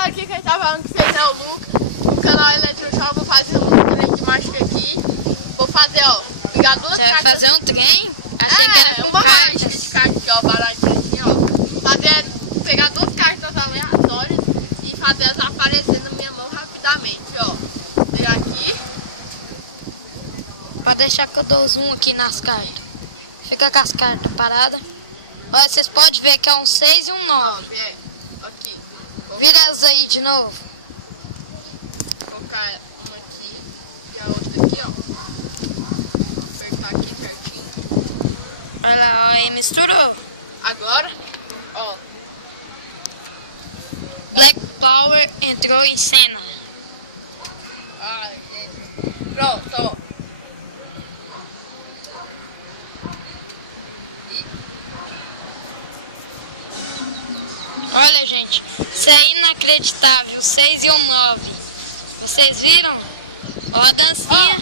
galera aqui, quem tá falando que fez é o Lucas. O canal Eletroshow, vou fazer um trem de mágica aqui. Vou fazer, ó, pegar duas Você vai cartas. fazer um trem? Achei que era com uma mágica cartas. de cartas aqui, ó, baralho pretinho, ó. Pegar duas cartas aleatórias e fazer elas aparecer na minha mão rapidamente, ó. Vou pegar aqui. Pode deixar que eu dou zoom aqui nas cartas. Fica com as cartas paradas. Olha, vocês podem ver que é um 6 e um 9. Ó, aqui. Vira elas aí de novo. Vou colocar uma aqui e a outra aqui, ó. Vou apertar aqui pertinho. Olha lá, ó, aí misturou. Agora, ó. Black Power entrou em cena. Ai, gente. Pronto, ó. Olha, gente, isso é inacreditável. 6 e um 9. Vocês viram? Ó a dancinha.